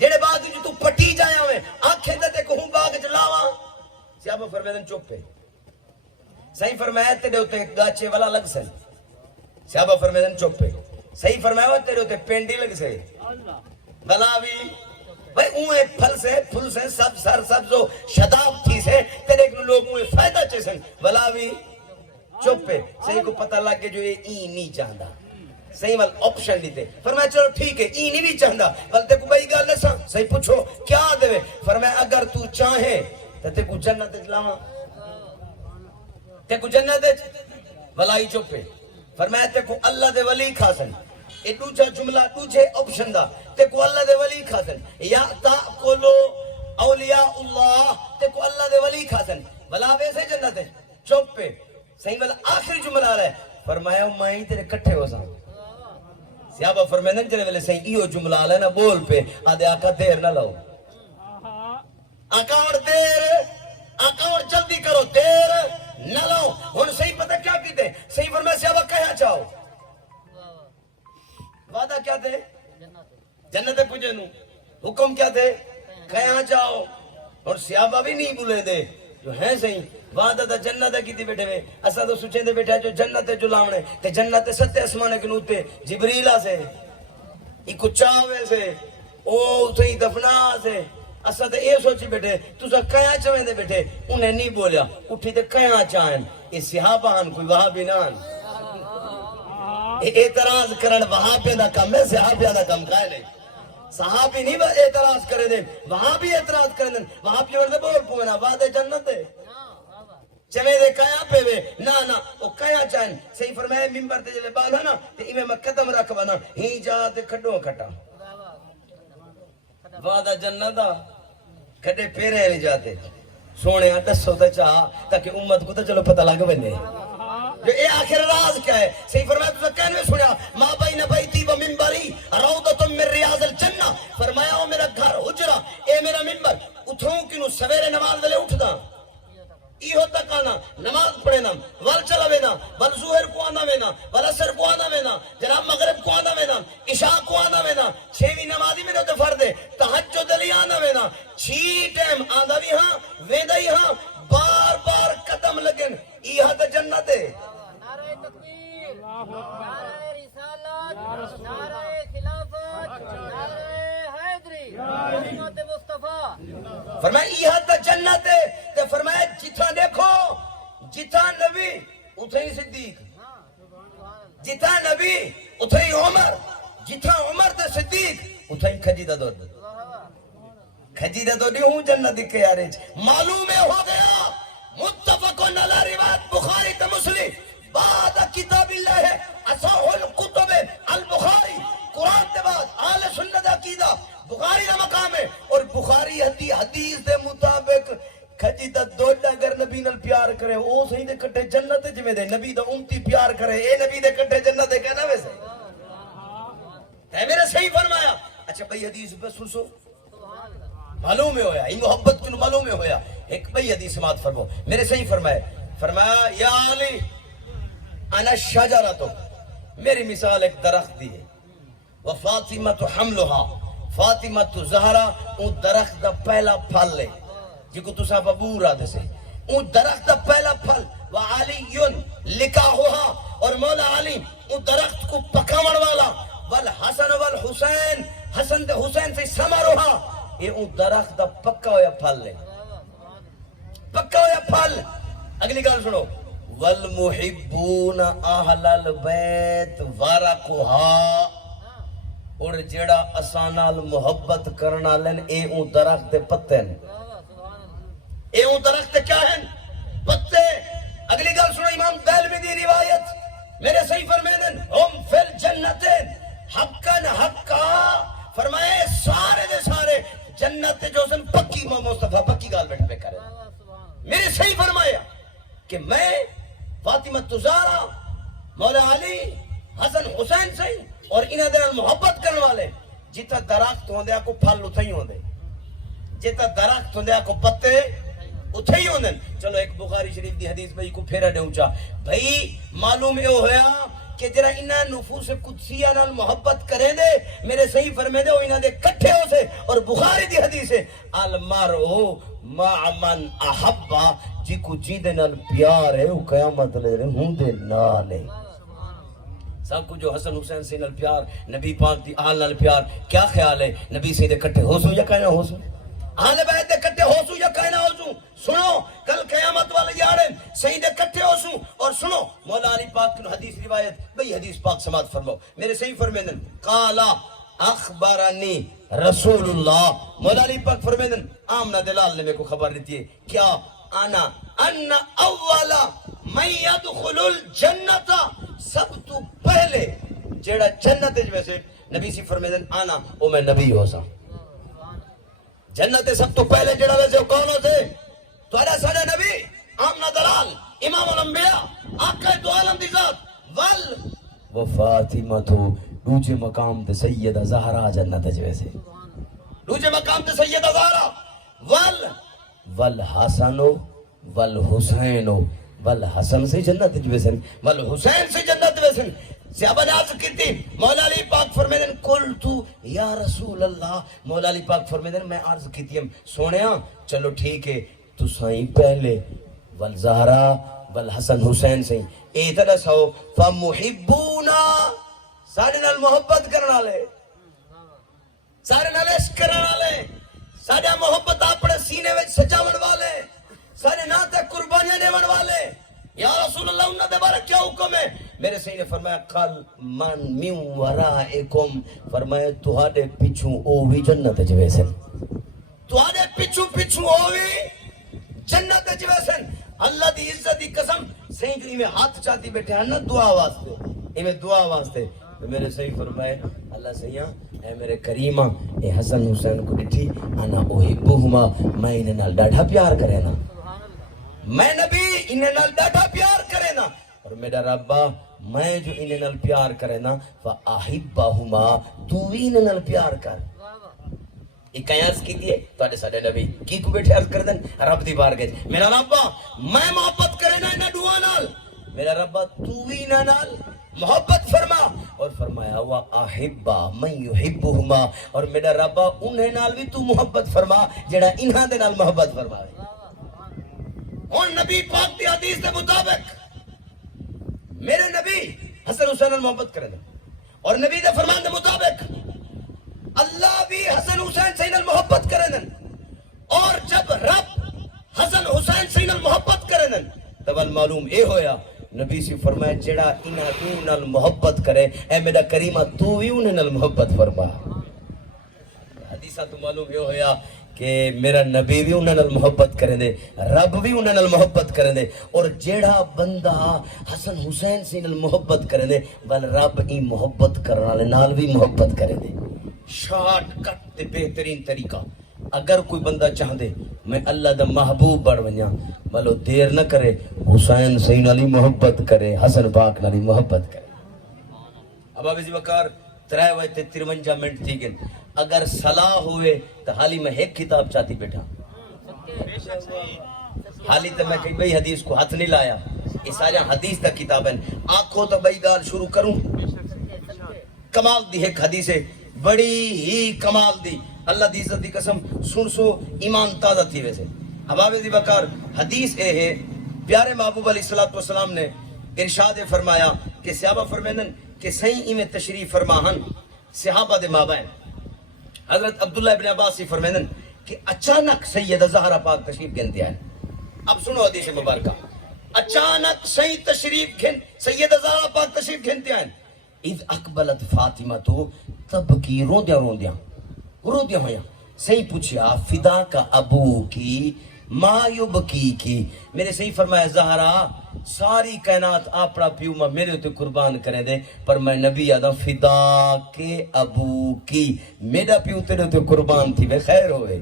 جڑے باغ جو تو پٹی جایا ہوئے، آنکھیں تے کو ہوں باغ چلاواں، صحابہ فرمیدن چپ پہ، صحیح فرمایا تیرے ہوتے گاچے والا لگ سے، صحابہ فرمیدن چپ پہ، صحیح فرمایا تیرے ہوتے پینڈی لگ سے، بلاوی بھئی اوہ پھل سے سب سر سبزو شداب تھی سے تیرے ایک لوگ اوہ فائدہ چیسن بلاوی چپ پہ، صحیح کو پتہ لگ کے جو یہ نہیں چاہتا، صحیح وال آپشن لیتے، فرمایا چلو ٹھیک ہے نہیں چاہتا، بلتے کو بھئی گال نسا صحیح پوچھو کیا دے، فرمایا اگر تو چاہے تو تے کو جنت اجلاما، تے کو جنت بلائی چپ پہ، فرمایا تے کو اللہ دے ولی کھاسن، یہ دوچہ جملہ دوچے آپشن دا تے کو اللہ دے ولی کھاسن، یا تاکلو اولیاء اللہ تے کو اللہ دے ولی کھاسن، بلا ویسے جنت ہے چپ پہ، صحیح والا آخری جملہ آ رہا ہے، فرمایا مائیں تیرے کٹھے ہو ساں، صحابہ فرمائے جنے والے صحیح ایو جملہ آ رہا ہے نا بول پہ آدھے آقا دیر نہ لاؤ، آقا اور جلدی کرو دیر نہ لاؤ، انہوں صحیح پتہ کیا کیتے، صحیح فرمایا صحابہ کہاں چاہو، وعدہ کیا تھے جنت پوچھے نو، حکم کیا تھے کہاں چاہو، اور صحابہ بھی نہیں بولے دے جو ہیں صحیح وعدہ دا جنت کی تھی بیٹھے ہوئے، اسا تو سوچیں دے بیٹھے جو جنت جو لاؤنے تے جنت ستے اسمانے کے نوتے جبریلہ سے ایکو چاہوے سے او صحیح دفنا سے، اسا تے اے سوچی بیٹھے تو سا کہاں چاہیں دے بیٹھے، انہیں نہیں بولیا اٹھی تے کہاں چاہیں، یہ صحابہ ہن کوئی وہابی نان، اعتراض کرن وہابی دا کم ہے، صحابی دا کم کھائے نہیں، صحابی نہیں اعتراض کرے دیں، وہاں بھی اعتراض کرے دیں، وہاں بھی وردے بول پوئنا وعدے جنت ہے، چمیں دے کیا پہ وے، نا وہ کیا چاہیں، صحیح فرمائے ممبر تے جلے بال ہے نا، تے امیں میں قدم رکھ بنا، ہی جا تے کھڑوں کھٹا، وعدہ جنت دا، کھڑے پیرے نہیں جاتے، سونے دسو تے چاہا، تاکہ امت کو تے چلو پتہ لگ بنے، جو اے آخر راز کیا ہے، صحیح فرمایا تو کہنے سنیا، ما بین بیتی و منبری روضۃ من ریاض الجنہ، فرمایا او میرا گھر حجرہ، اے میرا منبر، اتھوں کنو سویرے نماز دلے اٹھ دا، ای ہوتا کانا نماز پڑھے نا وال چلا وینا وال ظہر کو آنا وینا وال عصر کو آنا وینا جناب مغرب کو آنا وینا عشاء کو آنا وینا چھویں نمازی میں تو فرد ہے تہجد علی آنا وینا چھی ٹائم آدھا بھی ہاں ویدہ ہی ہاں بار بار قدم لگن ای ہاں تا جنت ہے، نعرہ رسالت، نعرہ خلافت، نعرہ حیدری، امت مصطفیٰ. فرمایا یہ تا جنت ہے. تے فرمایا جتھا دیکھو جتھا نبی اتھے ہی صدیق، جتھا نبی اتھے ہی عمر، جتھا عمر تے صدیق اتھے ہی کھجیدہ دودھ. کھجیدہ تو نہیں ہوں جنت دکھے یارے. معلوم ہے ہو گیا متفقن علی روایت بخاری تے مسلم بعد کتاب اللہ اصح الکتب البخاری. قرآن کے بعد اہل سنت عقیدہ بخاری کا مقام ہے. اور بخاری حدیث دے مطابق کھجیدہ دودھ اگر نبی نال پیار کرے او صحیح دے کٹے جنت جویں دے نبی دا امتی پیار کرے اے نبی دے کٹے جنت دے کہنا ویسے ہے. میرے صحیح فرمایا. اچھا بھئی حدیث پہ سنسو معلوم ہے ہویا یہ محبت کن معلوم ہے ہویا. ایک بھئی حدیث سماعت فرمو. میرے صحیح فرمایا یا علی انا شجرۃ، میری مثال ایک درخت دی ہے. وفاطمہ حملها، فاطمہ زہرا اون درخت دا پہلا پھل ہے جی کو تسا ببور آدھے سے اون درخت دا پہلا پھل. وعلی لکاہوها، اور مولا علی اون درخت کو پکاون والا. والحسن والحسین، حسن دے حسین سے ثمرها، یہ اون درخت دا پکا ہویا پھل ہے. پکا ہویا پھل. اگلی گل سنو. والمحبون اہل البیت ورقها، اور جیڑا اسانال محبت کرنا لین اے اون درخت دے پتے ہیں. اے اون درخت کیا ہیں؟ پتے. اگلی گل سنو. امام دہلوی دی روایت میرے صحیح فرمیدن ہم فی الجنت حقا حقا. فرمائے سارے دے سارے جنت جو سن پکی مصطفیٰ پکی گال بیٹھ پہ کرے. میرے صحیح فرمایا کہ میں فاطمہ زہرا، مولا علی، حسن حسین سے اور انہاں دے نال محبت کرنے والے جتا درخت ہوندے کو پھل اتھے ہی ہوندے، جتا درخت ہوندے کو پتے اتھے ہی ہوندے. چلو ایک بخاری شریف دی حدیث بھئی کو پھیرا دوں چا. بھئی معلوم یہ ہویا کہ جرا انہاں نفوس قدسیہ نال محبت کریں دے میرے صحیح فرمے دے وہ انہاں دے کٹھے ہو سے. اور بخاری دی حدیث ہے المرء مع من احبا، جی کو جی دے نال پیار ہے وہ قیامت لے رہے ہوں دے نال ہے. سب کو جو حسن حسین سے نال پیار، نبی پاک دی آل نال پیار، کیا خیال ہے نبی سے دے کٹھے ہو سو یا کہنا ہو سو؟ آل بیت دے کٹھے ہو سو یا کہنا ہو سو؟ سنو کل قیامت والے یارے صحیح دے کٹھے ہو سو. اور سنو مولا علی پاک کی حدیث روایت بھئی حدیث پاک سماعت فرماؤ. میرے صحیح فرمیدن قالا اخبرنی رسول اللہ، مولا علی پاک فرمیدن آمنہ دلال نے میں کو خبر دیتی ہے کیا انا ان اولا من يدخل الجنت، سب تو پہلے جیڑا جنت جو سے نبی سی فرمیدن آنا او میں نبی ہو سا. جنت سب تو پہلے جڑا ویسے کون ہو سے تو ایڈا ساڑھے نبی آمنہ دلال امام الانبیاء آقا دو عالم دی ذات و فاطمہ تو دوجے مقام تے سیدہ زہرا جنت جویسے. دوجے مقام تے سیدہ زہرا والحسن والحسین، والحسن سے جنت جویسے والحسین سے جنت جویسے. صحابہ نے عرض کی تھی مولا علی پاک فرمیدن قلتو یا رسول اللہ، مولا علی پاک فرمیدن میں عرض کی تھی سونیا چلو ٹھیک ہے تو سائیں پہلے والزہرا والحسن حسین سے ایتنا سو فمحبونا، سارے نال محبت کرنا لے، سارے نال عشق کرنا لے، سارے محبت اپنے سینے وچ سجاون والے، سارے ناتے قربانیاں دیون والے. یا رسول اللہ انہاں دے بارے کیا حکم ہے؟ میرے سید نے فرمایا قال من ورائکم، فرمایا تہاڈے پیچھے او وی جنت وچ ویسن، تہاڈے پیچھے او وی جنت وچ ویسن. اللہ دی عزت دی قسم سید میں ہاتھ چاہتی بیٹھے ہیں نا دعا واسطے، ایویں دعا واسطے. تو میرے سید فرمائے اللہ سیاں اے میرے کریمہ اے حسن حسین کو ڈٹھی انا احبہما، میں انہاں نال ڈاڈھا پیار کرے نا، میں نبی انہیں نال ڈاڈھا پیار کرے نا، اور میرا ربا میں جو انہیں نال پیار کرے نا فَأَحِبَّهُمَا، تو بھی انہیں نال پیار کر. ایک عرض کی دیئے تو آڑے ساڑے نبی کی کو بیٹھے عرض کر دیں رب دی بار گئے میرا ربا میں محبت کرے نا انہیں دعا نال، میرا ربا تو بھی انہیں نال محبت فرما. اور فرمایا وَأَحِبَّ مَنْ يُحِبُّهُمَا، اور میرا ربا انہیں نال بھی تو محبت فرما جڑا انہاں دے نال محبت فرمائے. اور نبی پاک دی حدیث کے مطابق میرے نبی حسن حسین محبت کریں اور نبی دے فرمان دے مطابق اللہ بھی حسن حسین سے محبت کریں اور جب رب حسن حسین سے محبت کریں تو معلوم اے ہویا نبی سے فرمایا جڑا انہاں دو نال محبت کرے اے میرا کریمہ تو بھی انہاں نال محبت فرما. حدیثہ تو معلوم یہ ہویا کہ میرا نبی بھی انہاں نال محبت کریں دے رب بھی انہاں نال محبت کریں دے اور جیڑا بندہ حسن حسین سے نال محبت کریں دے بل رب ای محبت کرنے والے نال بھی محبت کریں دے. شارٹ کٹ تے بہترین طریقہ اگر کوئی بندہ چاہ دے میں اللہ دا محبوب بڑھ ونیا ملو دیر نہ کرے حسین سے نالی محبت کرے حسن پاک نالی محبت کرے. اب اب اسی وقار 3:53 منٹ تھی گن اگر صلاح ہوئے تو حالی میں ایک کتاب چاہتی بیٹھا حالی تو میں کئی بئی حدیث کو ہاتھ نہیں لایا یہ سارے حدیث تا کتاب ہیں آنکھوں تو بئی گال شروع کروں کمال دی ایک حدیث ہے بڑی ہی کمال دی اللہ دی عزت دی قسم سن سو ایمان تازہ تھی ویسے. حباب دی بکار حدیث اے ہے پیارے محبوب علیہ السلام نے ارشاد فرمایا کہ صحابہ فرمائن کہ صحیح میں تشریف فرماہن صحابہ دے مابین حضرت عبداللہ ابن عباس سے فرمائن کہ اچانک سیدہ زہرا پاک تشریف گھنتے ہیں. اب سنو حدیث مبارکہ اچانک صحیح تشریف گھن سیدہ زہرا پاک تشریف گھنتے ہیں اذ اقبلت فاطمہ تو تب کی روندیاں ہویا صحیح پوچھیا فدا کا ابو کی ما یبکی کی میرے صحیح فرمایا زہرا ساری کائنات اپنا پیو میرے تے قربان کرے دے پر میں نبی آدھا فدا کے ابو کی میرا پیو تیرے تے قربان تھی بے خیر ہوئے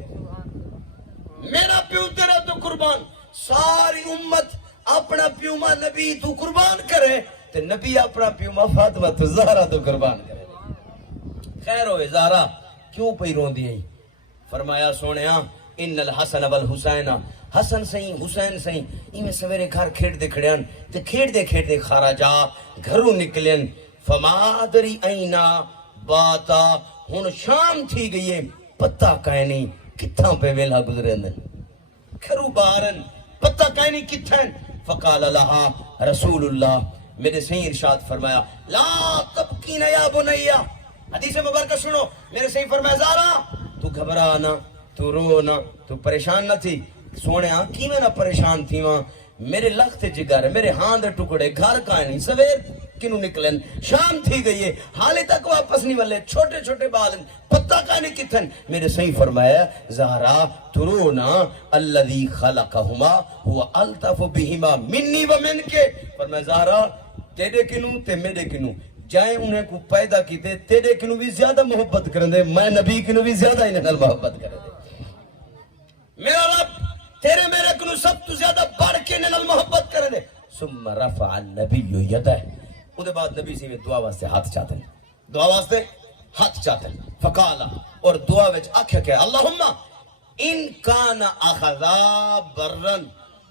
میرا پیو تیرے تے قربان ساری امت اپنا پیو نبی تو قربان کرے تے نبی اپنا پیو فاطمہ تو زہرا تو قربان کرے خیر ہوئے زہرا کیوں پئی روندی ہیں فرمایا سونیا ان الحسن والحسین حسن سہیں حسین سہیں میں سویرے گھر کھیڑ دے کھڑیاں تے کھیڑ دے خارجا گھروں نکلین فما ادری اینا باتا ہن شام تھی گئی ہے پتہ کائیں نہیں کتھاں پہ ویلا گزرے اندر گھروں باہرن پتہ کائیں نہیں کتھاں فقال لہا رسول اللہ میرے صحیح ارشاد فرمایا لا تبکین یا بنیا حدیث مبارکہ سنو میرے صحیح فرمایا زارا تو گھبرانا تو رونا تو پریشان نہ تھی سونے کی میں نہ پریشان تھی وہاں میرے لخت جگر میرے ہاں دے ٹکڑے گھر کائیں نہیں سویر کنو نکلن شام تھی گئی ہے حالے تک واپس نہیں والے چھوٹے چھوٹے بالن پتہ کائیں نہیں کتن میرے صحیح فرمایا زہرا تو رونا الذی خلقہما ہوا الطف بہما منی و من کے فرمایا زہرا تیرے کنو تے میرے کنو جائیں انہیں کو پیدا کی دے تیرے کنو بھی زیادہ محبت کریں دے میں نبی کنو بھی زیادہ انہیں محبت کریں دے میرا رب تیرے میرے کنو سب تو زیادہ بڑھ کے انہیں محبت کریں دے ثم رفع النبی یدہ او دے بعد نبی سے میں دعا واسطے ہاتھ چاہتے ہیں دعا واسطے ہاتھ چاہتے ہیں فقالا اور دعا وچ آکھیا کہ اللہم ان کان اخذا برن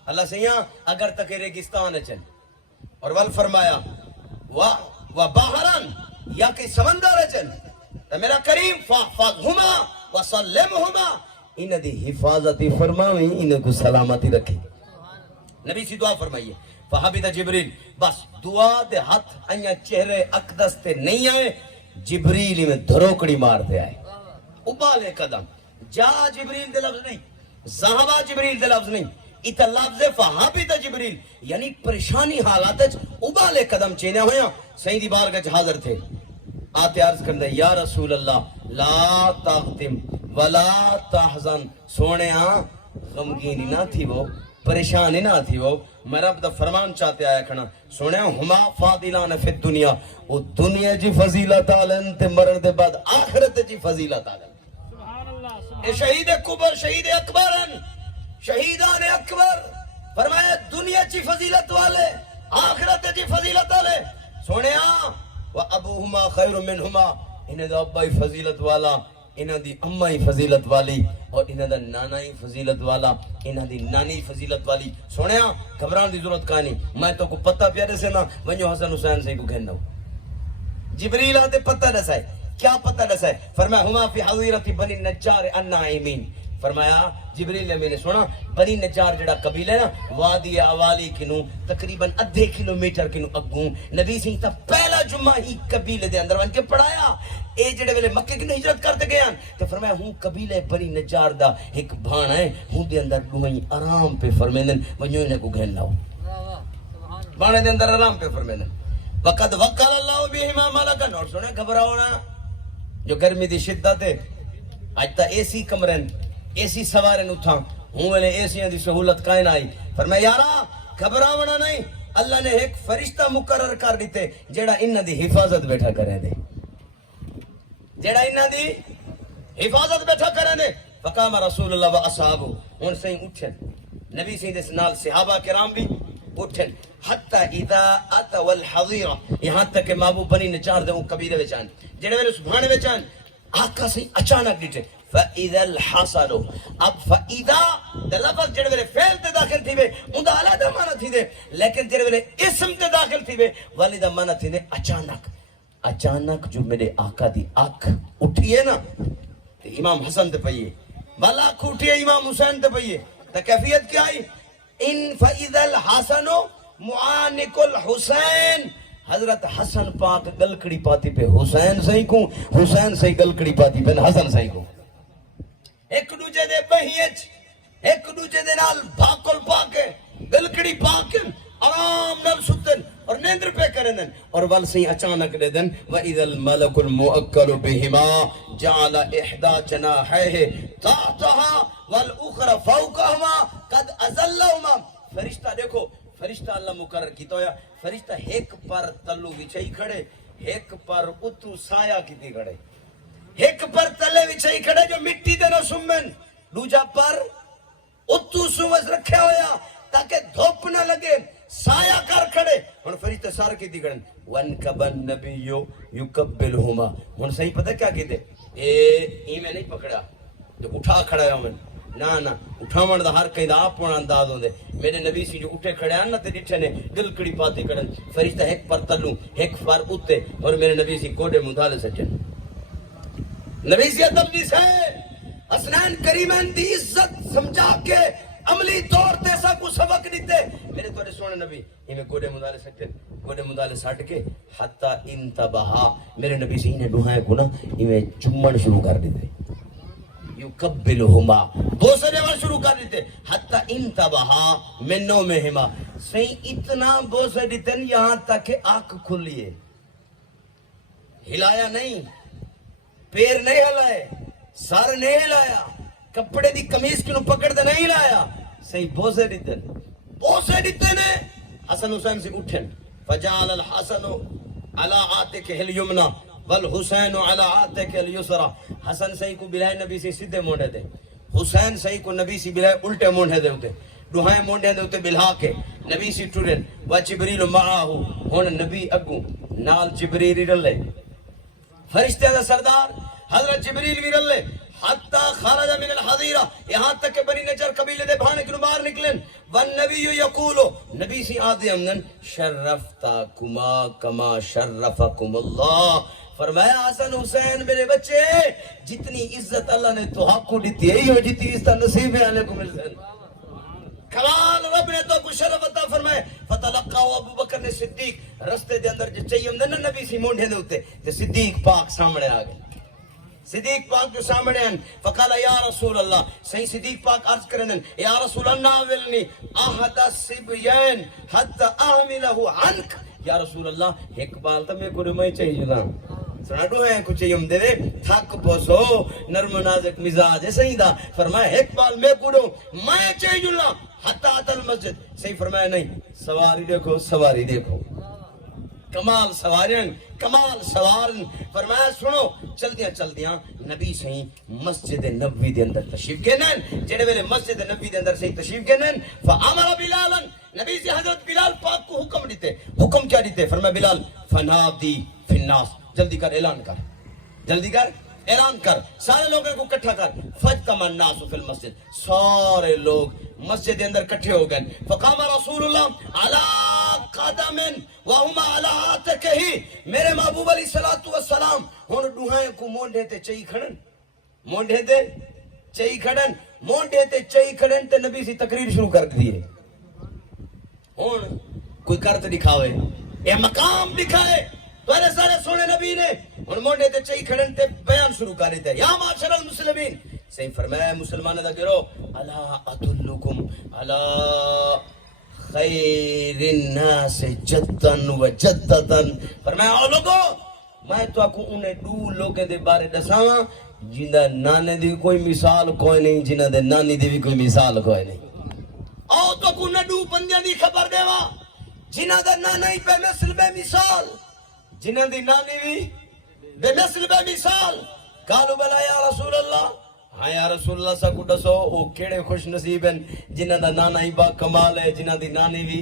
اللہ سے یہاں اگر تک ریگستان چل اور ول فرمایا وبحرن یا کہ سمندر چل تو میرا کریم فاحفظہما وسلمہما انہیں دی حفاظتی فرماویں انہیں کو سلامتی رکھے نبی سی دعا فرمائیے فحبید جبریل بس دعا دے ہاتھ انیا چہرے اقدس تے نہیں آئے جبریل میں دھروکڑی مار دے آئے ابالے قدم جا جبریل دے لفظ نہیں زہبا جبریل دے لفظ نہیں ایتا لفظ فحبید جبریل یعنی پریشانی حالات ابالے قدم چینے ہویا سیدی بارگاہ حاضر تھے آتے عرض کردے یا رسول اللہ لا تختم ولا تحزن سونے غمگینی نہ تھی وہ پریشانی نہ تھی وہ میں رب دا فرمان چاہتے آیا کھنا سونے ہما فاضلان فی الدنیا وہ دنیا جی فضیلت آلن تے مرن دے بعد آخرت جی فضیلت آلن اے شہید کبر شہید اکبرن شہیدان اکبر فرمایا دنیا جی فضیلت والے آخرت جی فضیلت والے سونے وَأَبُوهُمَا خَيْرٌ مِّنْهُمَا انہیں دا ابا ہی فضیلت والا انہیں دی امہ ہی فضیلت والی اور انہیں دا نانا ہی فضیلت والا انہیں دی نانی فضیلت والی سونے گھبران دی ضرورت کہانی میں تو کو پتہ پیارے سے نا ونجو حسن حسین سے کو گھننا ہوں جبریل آتے پتہ رسائے کیا پتہ رسائے فرمایا ہما فی حضیرت بنی نجار النائمین فرمایا جبریل نے میں نے سنا بنی نجار جڑا قبیلہ ہے نا وادی اوالی کنو تقریباً ادھے کلومیٹر کنو اگوں نبی سی تا پہلا جمعہ ہی قبیلے دے اندر ون کے پڑھایا اے جڑے ویلے مکے کی ہجرت کرتے گئے تو فرمایا ہوں قبیلے بنی نجار دا ایک بھانا ہے ہوں دے اندر دوہیں آرام پہ فرمیندن ونجو انہیں کو گھن لاؤ بانے دے اندر آرام پہ فرمیندن وقد وکل اللہ بہما ملکن اور سنے گھبراؤ نا جو گرمی دی شدت ہے آج تا اے سی کمرن اے سی سوارن اٹھا ہوں ویلے اے سی دی سہولت کائن آئی فرمایا یارا گھبراونا نہیں اللہ نے ایک فرشتہ مقرر کر دیتے جیڑا انہ دی حفاظت بیٹھا کرے دے جیڑا انہ دی حفاظت بیٹھا کرے دے فقام رسول اللہ و اصحابو ان سے اٹھن نبی سے دے سنال صحابہ کرام بھی اٹھن حتی اذا اتوا الحضیرہ یہاں تک کہ مابو بنی نجار دے وہ قبیلے وچان جیڑے ویلے سبحانے وچان آقا سے اچانک ڈیٹے فَإِذَا الْحَسَنُ اب فَإِذَا دے لفظ جڑے ویلے فعل تے داخل تھی وے ان دا علیحدہ معنی تھی دے لیکن جڑے ویلے اسم تے داخل تھی وے والدہ معنی تھی دے اچانک اچانک جو میرے آقا دی آنکھ اٹھی ہے نا تے امام حسن تے پئیے والا آنکھ اٹھی ہے امام حسین تے پئیے تا کیفیت کیا آئی ان فَإِذَا الْحَسَنُ معانق الحسین حضرت حسن پاک گلکڑی پاتی پہ حسین صحیح کو حسین صحیح گلکڑی پاتی پہ حسن صحیح کو ایک دوجہ دے بہیج ایک دوجہ دے نال بھاکل پاکے گلکڑی پاکے آرام نال ستن اور نیندر پہ کرنن اور وال سے اچانک دے دن وَإِذَا الْمَلَكُ الْمُؤَكَّلُ بِهِمَا جَعَلَ إِحْدَى جَنَاحَيْهِ تَحْتَهَا وَالْأُخْرَى فَوْقَهُمَا قَدْ أَزَلَّهُمَا فرشتہ دیکھو فرشتہ اللہ مقرر کی تو یا فرشتہ ایک پر تلو وچھائی کھڑے ایک پر اتو سایہ کیتی کھڑے ایک پر تلے وچھائی کھڑے جو مٹی دے نہ سمن دوجا پر اتو سمس رکھے ہویا تاکہ دھوپ نہ لگے سایہ کر کھڑے ہن فرشتہ سار کیتی کھڑن وَانْكَبَ النَّبِيُّ يُكَبِّلْهُمَا ہن صحیح پتہ کیا کیتے اے میں نہیں پکڑا جو اٹھا کھڑا ہے ہمیں نا اٹھاون دا ہر کہیں دا آپ پونا انداز ہوندے میرے نبی سی جو اٹھے کھڑے ہیں نا تے ڈٹھے نے گلکڑی پاتی کھڑن فرشتہ ایک پر تلوں ایک پر اتے اور میرے نبی سی کوڈے مدالے سچن نبی سی ادب دی سے اسنان کریمین دی عزت سمجھا کے عملی طور تے سا کو سبق دیتے میرے توڑے سونے نبی ہمیں کوڈے مدالے سچن کوڈے مدالے ساٹھ کے حتی انتبہا میرے نبی سی انہیں ڈوہائیں کو نا ہمیں چمن شروع کر دیتے یکبلہما بوسنے وال شروع کر دیتے حتی انتبہا من نومہما صحیح اتنا بوسے دیتے یہاں تک کہ آنکھ کھلیے ہلایا نہیں پیر نہیں ہلائے سر نہیں ہلایا کپڑے دی کمیز کنو پکڑ دے نہیں ہلایا صحیح بوسے دیتے نے حسن حسین سے اٹھن فجعل الحسن علی عاتقہ الیمنی والحسین علی عاتقہ الیسری حسن صحیح کو بلائے نبی سے سیدھے مونڈے دے حسین صحیح کو نبی سے بلائے الٹے مونڈے دے ہوتے دوہائیں مونڈے دے ہوتے بلہا کے نبی سے ٹورن و جبریل معاہو ہون نبی اگو نال جبریل رلے فرشتے دا سردار حضرت جبریل بھی رلے حتی خارج من الحضیرہ یہاں تک کہ بنی نجر قبیلے دے بھانے کنو باہر نکلن والنبی یقولو نبی سی آدھے امنن شرفتاکما کما شرفکم اللہ فرمایا حسن حسین میرے بچے جتنی عزت اللہ نے تو حق کو دیتی ہے یہ جتنی عزت نصیب ہے آنے کو ملتے کلال رب نے تو کو شرف عطا فرمائے فتلقاو ابو بکر نے صدیق رستے دے اندر جو چاہیے امدن نبی سی مونڈے دے ہوتے کہ صدیق پاک سامنے آگئے صدیق پاک جو سامنے ہیں فقالا یا رسول اللہ صحیح صدیق پاک عرض کرنے یا رسول اللہ ناولنی احد السبیین حتی احملہو عنک یا رسول اللہ ایک بال تا میں کو رمائی چاہیے جنا سنا دو ہیں کچھ یم دے دے تھک پوسو نرم نازک مزاج ہے صحیح دا فرمایا ایک بال میں کو دو میں چاہیے جنا حتی آتا المسجد صحیح فرمایا نہیں سواری دیکھو کمال سوارن کمال سوارن فرمایا سنو چل دیاں نبی صحیح مسجد نبوی دے اندر تشریف گنن جڑے ویلے مسجد نبوی دے اندر صحیح تشریف گنن فامر بلالا نبی سے حضرت بلال پاک کو حکم دیتے حکم کیا دیتے فرمایا بلال فنادی فی الناس جلدی کر اعلان کر سارے لوگوں کو کٹھا کر فجتمع الناس فی المسجد سارے لوگ مسجد کے اندر کٹھے ہو گئے فقام رسول اللہ علی قدم وہما علی عاتقہ میرے محبوب علیہ السلام ہن ڈوہائیں کو مونڈے تے چئی کھڑن مونڈے تے چئی کھڑن تے نبی سی تقریر شروع کر دیے ہون کوئی کرت دکھاوے یہ مقام دکھائے تو ایسے سارے سونے نبی نے ہن مونڈے تے چئی کھڑن تے بیان شروع کر دیتے یا معاشر المسلمین صحیح فرمایا مسلمانوں دا گرو الا ادلکم الا خیر الناس جدن و جدتن فرمایا او لوگو میں تو کو انہیں دو لوگوں دے بارے دساواں جنہاں نانے دی کوئی مثال کوئی نہیں جنہاں دے نانی دی بھی کوئی مثال کوئی نہیں او تو کو نہ دو بندیاں دی خبر دیوا جنہاں دا نانا ہی بے مثل بے مثال جنہاں دی نانی بھی بے مثل بے مثال قالوا بلا یا رسول اللہ ہاں یا رسول اللہ سا کو دسو او کیڑے خوش نصیب ہیں جنہاں دا نانا ہی با کمال ہے جنہاں دی نانی بھی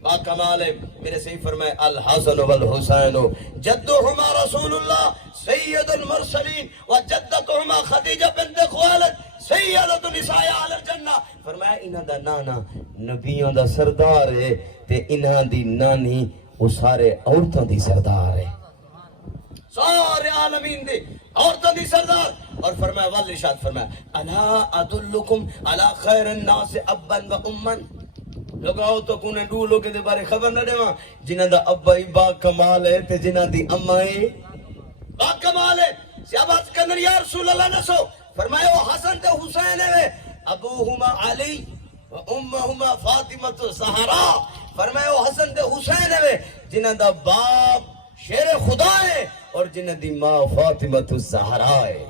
با کمال ہے میرے صحیح فرمائے الحسن والحسین جدہما رسول اللہ سید المرسلین و جدتہما خدیجہ بنت خوالد سیدۃ النساء اہل الجنہ فرمایا انہاں دا نانا نبیوں دا سردار ہے تے انہاں دی نانی وہ سارے عورتوں دی سردار ہے سارے عالمین دے عورتوں دی سردار اور فرمایا والرشاد فرمایا الا ادلکم علی خیر الناس ابا و اما لوگاؤ تو کونے دو لوگے دے بارے خبر نہ دیواں جنہاں دا ابا ہی با کمال ہے تے جنہاں دی اما ہی با کمال ہے صحابہ کہندے یا رسول اللہ نسو فرمایا وہ حسن تے حسین ہے ابوہما علی و امہما فاطمہ الزہرا فرمایا وہ حسن تے حسین ہے جنہاں دا باپ شیر خدا ہے اور جنہاں دی ماں فاطمہ الزہرا ہے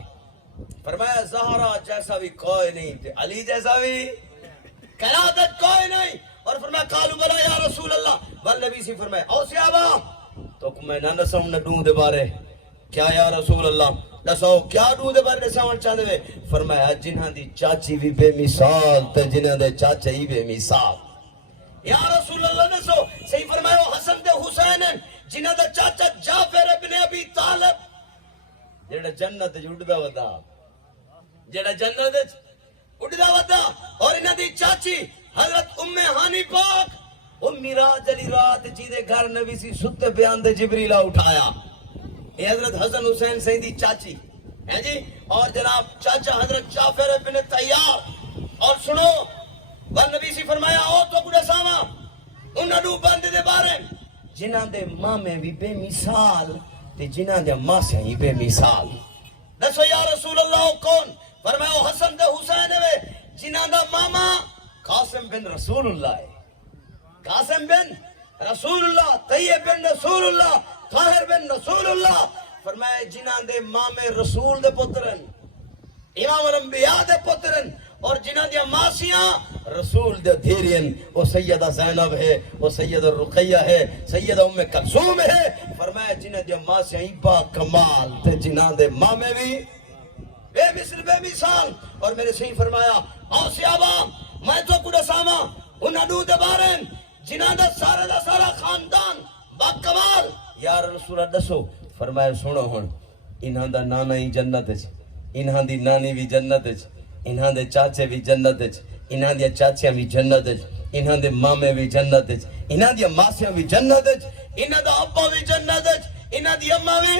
فرمایا زہرا جیسا بھی کوئی نہیں تے علی جیسا بھی قیادت کوئی نہیں اور فرمایا قالوا بلا یا رسول اللہ والنبی سے فرمایا او صحابہ تو میں نہ دسوں نہ دوں دے بارے کیا یا رسول اللہ دسو کیا دوں دے بارے دساون چاہندے وے فرمایا جنہاں دی چاچی بھی بے مثال تے جنہاں دے چاچا ہی بے مثال یا رسول اللہ دسو صحیح فرمایا حسن تے حسین جنہاں دا چاچا جعفر ابن ابی طالب جڑا جنت جڑدا ودا جڑا جنت اڑدا ودا اور انہاں دی چاچی حضرت ام ہانی پاک میراج علی رات جی دے گھر نبی سی ستے بیان دے جبریل اٹھایا یہ حضرت حسن حسین سیدی چاچی ہے جی اور جناب چاچا حضرت جعفر ابن طیار اور سنو والنبی سی فرمایا او تو گڑے ساما انہاں دو بندے دے بارے جنہاں دے مامے بھی بے مثال تے جنہاں دے ماسے ہی بے مثال دسو یا رسول اللہ کون فرمایا حسن تے حسین ہے جنہاں دا ماما قاسم بن رسول اللہ ہے قاسم بن رسول اللہ طیب بن رسول اللہ طاہر بن رسول اللہ فرمایا جنہاں دے مامے رسول دے پترن امام الانبیاء دے پترن اور جنہاں دیا ماسیاں رسول دے دھیرین وہ سیدہ زینب ہے وہ سیدہ رقیہ ہے سیدہ ام کلثوم ہے فرمایا جنہاں دیا ماسیاں ہی با کمال تے جنہاں دے مامے بھی بے مثل بے مثال اور میرے صحیح فرمایا آؤ صحابہ میں تو کڑا ساما انہاں دو دے بارے جنہاں دا سارا خاندان با کمال یا رسول اللہ دسو فرمایا سنو ہن انہاں دا نانا ہی جنت ہے انہاں دی نانی بھی جنت ہے انہاں دے چاچے بھی جنت ہے انہاں دیا چاچیاں بھی جنت ہے انہاں دے مامے بھی جنت ہے انہاں دیا ماسیاں بھی جنت ہے انہاں دا ابا بھی جنت ہے انہاں دی اماں بھی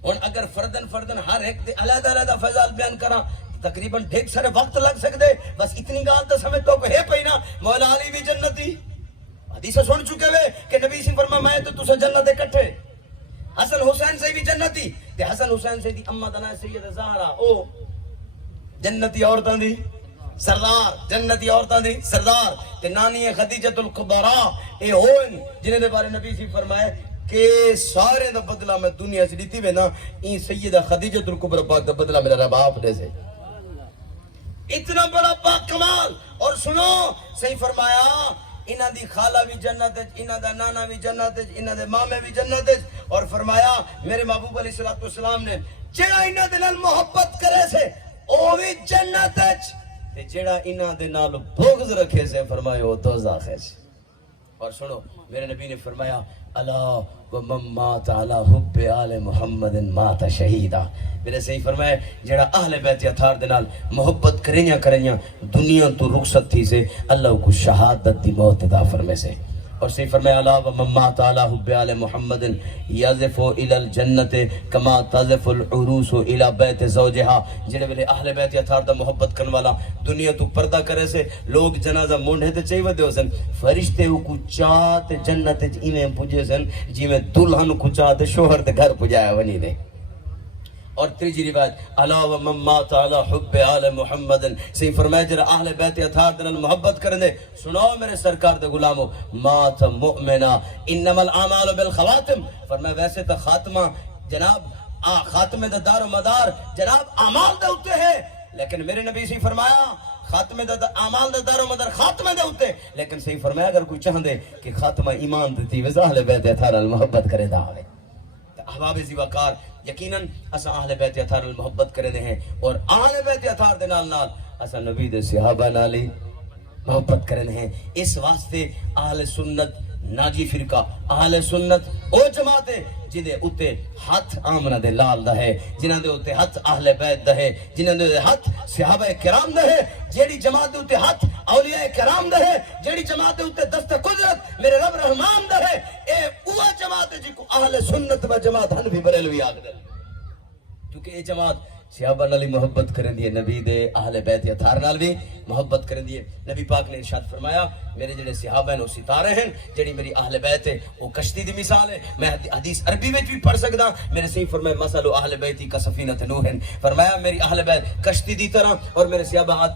اور اگر فردن ہر ایک دے علیحدہ فضائل بیان کرا تقریباً ڈھیک سارے وقت لگ سکتے بس اتنی گال تو سمجھ تو ہے پئی نا مولا علی بھی جنتی حدیث سن چکے ہوئے کہ نبی سے فرمایا میں تو تسے جنت اکٹھے حسن حسین سے بھی جنتی تے حسن حسین سے دی اماں دا نام سید زہرا او جنتی عورتاں دی سردار جنتی عورتاں دی سردار تے نانی ہے خدیجۃ الکبریٰ اے ہون جنہاں دے بارے نبی سے فرمایا کہ سارے دا بدلہ میں دنیا سے دیتی وے نا این سیدہ خدیجۃ الکبریٰ پاک دا بدلہ میرا رب آپ دے سے اتنا بڑا پاک کمال اور سنو صحیح فرمایا انہاں دی خالہ بھی جنت ہے انہاں دا نانا بھی جنت ہے انہاں دے مامے بھی جنت ہے اور فرمایا میرے محبوب علیہ السلام نے جڑا انہاں دے نال محبت کرے سے او بھی جنت ہے تے جڑا انہاں دے نال بغض رکھے سے فرمایا وہ دوزخ ہے اور سنو میرے نبی نے فرمایا الا ومن مات علی حب آل محمد مات شہیدا میرے صحیح فرمایا جڑا اہل بیت اطہار دے نال محبت کریاں دنیا تو رخصت تھی سے اللہ کو شہادت دی موت عطا فرمے سے اور صحیح فرمایا الا و مما تعالی حب آل محمد یزف الى الجنت کما تزف العروس الى بیت زوجها جڑے ویلے اہل بیت اطہار دا محبت کرن والا دنیا تو پردہ کرے سے لوگ جنازہ مونڈے تے چاہی ودے سن فرشتے کو چاہت جنت وچ ایویں پجے سن جویں دلہن کو چاہت شوہر تے گھر پجایا ونی دے اور تیجی روایت الا و مما تعالی حب آل محمد سے فرمایا جڑا اہل بیت اطہار دے نال محبت کرندے سناؤ میرے سرکار دے غلامو مات مؤمنا انما الاعمال بالخواتم فرمایا ویسے تو خاتمہ جناب خاتمے دا دار و مدار جناب اعمال دے اوتے ہے لیکن میرے نبی سے فرمایا خاتمے دا اعمال دا دار و مدار خاتمے دے اوتے لیکن صحیح فرمایا اگر کوئی چاہندے کہ خاتمہ ایمان دتی وے اہل بیت اطہار نال محبت کرے دا ہوے احباب ذی وقار یقیناً اسا اہل بیت اطہار نال محبت کرے دے ہیں اور اہل بیت اطہار دے نال نال اسا نبی دے صحابہ نال محبت کرے دے ہیں اس واسطے اہل سنت ناجی فرقہ اہل سنت او جماعت ہے جنہیں اتے ہاتھ آمنہ دے لال دا ہے جنہاں دے اتے ہاتھ اہل بیت دا ہے جنہاں دے ہاتھ صحابہ کرام دا ہے جیڑی جماعت دے اتے ہاتھ اولیاء کرام دا ہے جیڑی جماعت دے اتے دست قدرت میرے رب رحمان دا ہے اے اوہ جماعت ہے جی کو اہل سنت و جماعت حنفی بریلوی آگ دل کیونکہ یہ جماعت صحابہ نالی محبت کرن دیئے نبی دے اہل بیت اطہار نال بھی محبت کرن دیئے نبی پاک نے ارشاد فرمایا میرے جڑے صحابہ ہیں وہ ستارے ہیں جڑی میری اہل بیت ہے وہ کشتی دی مثال ہے میں حدیث عربی میں بھی پڑھ سکتا میرے صحیح فرمایا مثل اہل بیتی کا سفینۃ نوح فرمایا میری اہل بیت کشتی دی طرح اور میرے صحابہ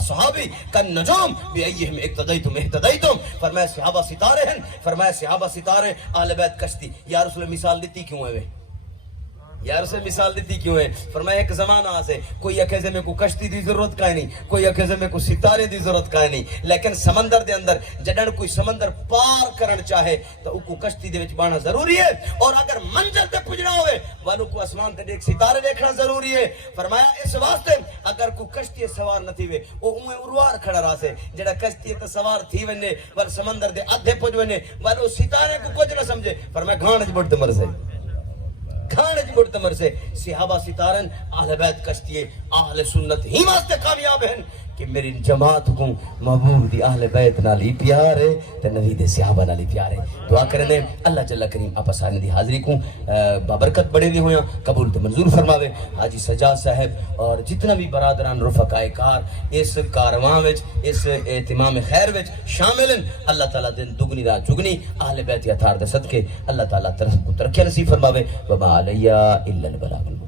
صحابی کا نجوم بیئیہم اقتدیتم اہتدیتم فرمایا صحابہ ستارے ہیں فرمایا صحابہ ستارے اہل بیت کشتی یا رسول مثال دیتی کیوں ہے یار اسے مثال دیتی کیوں ہے فرمایا ایک زمانہ آسے کوئی اکیزے میں کو کشتی دی ضرورت کا نہیں کوئی اکیزے میں کو ستارے دی ضرورت کا نہیں لیکن سمندر دے اندر جڑن کوئی سمندر پار کرن چاہے تو کو کشتی دے وچ بانا ضروری ہے اور اگر منزل تے پہنچنا ہوئے والو کو اسمان تے دیکھ ستارے دیکھنا ضروری ہے فرمایا اس واسطے اگر کو کشتی سوار نہ تھی وے او اویں اروار کھڑا راسے جڑا کشتی تے سوار تھی ونے ور سمندر دے ادھے پہنچ ونے والو ستارے کو کچھ نہ سمجھے فرمایا گھاڑ وچ بڑھ تے مرزے کھانے جی مرتمر سے صحابہ ستارن اہل بیت کشتی اہل سنت ہی واسطے کامیاب ہیں کہ میری جماعت کو محبوب دی اہل بیت نالی پیار ہے تے نبی دے صحابہ نالی پیار ہے دعا کرنے اللہ جل کریم آپ سارے دی حاضری کو بابرکت بڑے دی ہویاں قبول تے منظور فرماوے حاجی سجاد صاحب اور جتنا بھی برادران رفقائے کار اس کارواں وچ اس اہتمام خیر وچ شامل ہیں اللہ تعالی دن دگنی رات چگنی اہل بیت اطہار دے صدقے اللہ تعالی طرف کو ترقی نصیب فرماوے وما علیہ الا البلاغ